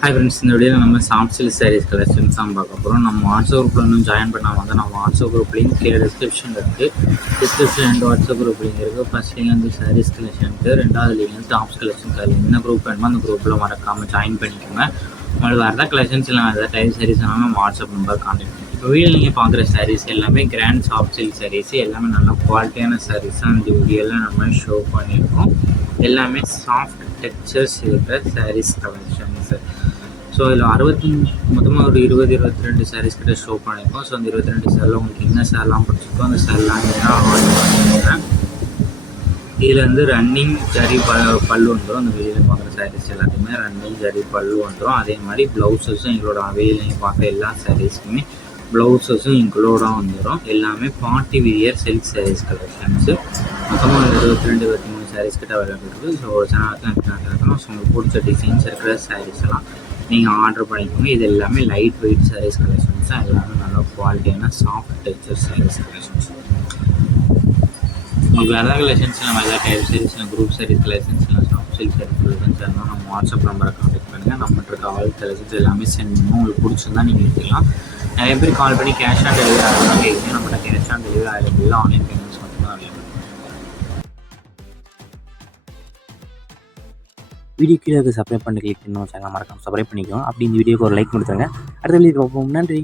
Hi friends, இந்த வீடியோவில் நம்ம சாஃப்ட் சில்க் சாரீஸ் கலெக்ஷன்ஸ் தான் பார்க்க போகிறோம். நம்ம வாட்ஸ்அப் குரூப்பில் இன்னும் ஜாயின் பண்ணாமல் வந்து நம்ம வாட்ஸ்அப் குரூப் லிங்க் கீழே டிஸ்கிரிப்ஷனில் இருக்குது. Description and WhatsApp group link இருக்குது. ஃபஸ்ட் லிங்க் வந்து சாரீஸ் கலெக்ஷனுக்கு, ரெண்டாவது லிங்க் வந்து டாப்ஸ் கலெக்ஷனுக்கு. அதில் என்ன குரூப் வேணுமோ அந்த குரூப்பில் மறக்காமல் ஜாயின் பண்ணிக்கோங்க. உங்களுக்கு வேறு ஏதாவது கலெக்ஷன்ஸ் இல்லை, வேறு ஏதாவது டைப் சாரீஸ் வேணாலும் நம்ம வாட்ஸ்அப் நம்பர் கான்டெக்ட் பண்ணுவோம். இப்போ வீடியோ நீங்கள் பார்க்குற சாரீஸ் எல்லாமே கிராண்ட் சாஃப்ட் சில்க் சாரீஸ், எல்லாமே நல்ல குவாலிட்டியான சாரீஸ் தான் இந்த வீடியோவில் நம்ம ஷோ பண்ணியிருக்கோம். எல்லாமே சாஃப்ட் டெக்ஸ்சர்ஸ் இருக்கிற சாரீஸ் கலெக்ஷன்ஸ். ஸோ இதில் மொத்தமாக ஒரு 22 சாரீஸ் கிட்ட ஷோ பண்ணியிருக்கோம். ஸோ அந்த 22 சாரில் உங்களுக்கு என்ன சாரெலாம் பிடிச்சிருக்கோ அந்த சாரெலாம் நீங்கள் ஆர்டர் பண்ணிக்கிறேன். இதில் வந்து ரன்னிங் ஜரி பல்லு வந்துடும். அந்த வெளியில் பார்க்குற சாரீஸ் எல்லாத்தையுமே ரன்னிங் ஜரி பல்லு வந்துடும். அதே மாதிரி ப்ளவுஸஸும் எங்களோட வெளியில் பார்க்குற எல்லா சாரீஸுக்குமே ப்ளவுஸஸும் இன்க்ளூடாக வந்துடும். எல்லாமே party wear silk saris collections. மொத்தமாக 22-23 சாரீஸ் கிட்ட அவைலபிள் இருக்குது. ஸோ ஒரு சேனலுக்கு இருக்கணும். ஸோ உங்களுக்கு பிடிச்ச டிசைன்ஸ் இருக்கிற சாரீஸ் எல்லாம் நீங்கள் ஆர்டர் பண்ணிக்கோங்க. இது எல்லாமே லைட் வெயிட் சாரீஸ் கலெக்ஷன்ஸ் தான். எல்லாமே நல்ல குவாலிட்டியான சாஃப்ட் டெக்ஸ்சர் சாரீஸ் கலெக்ஷன்ஸ். உங்களுக்கு வேறு ஏதாவது கலெக்ஷன்ஸ் நம்ம எதாவது டைப் சாரீஸ் இல்லை குரூப் சாரீஸ் கலெக்ஷன்ஸ் இல்லை சாஃப்ட் சில்க் சாரீஸ் கலெக்ஷன்ஸ் எல்லாம் நம்ம வாட்ஸ்அப் நம்பரை கான்டெக்ட் பண்ணுங்கள். நம்மகிட்ட இருக்க ஆல் கலெக்ஷன்ஸ் எல்லாமே சென்ட் பண்ணுவோம். உங்களுக்கு பிடிச்சிருந்தா நீங்கள் எடுத்துக்கலாம். நிறைய பேர் கால் பண்ணி கேஷ் ஆன் டெலிவரி ஆகலாம் கேட்குங்க. நம்மகிட்ட cash on delivery available, online payments மட்டும்தான் அவைலபிள். வீடியோ கீழே சப்ஸ்கிரைப் பண்ணி கிளிக் பண்ணணும். சேனல் மறக்காம சப்ஸ்கிரைப் பண்ணிக்கோங்க. அப்படி இந்த வீடியோக்கு ஒரு லைக் கொடுத்துருங்க. அடுத்த வீடியோ பார்ப்போம். நன்றி.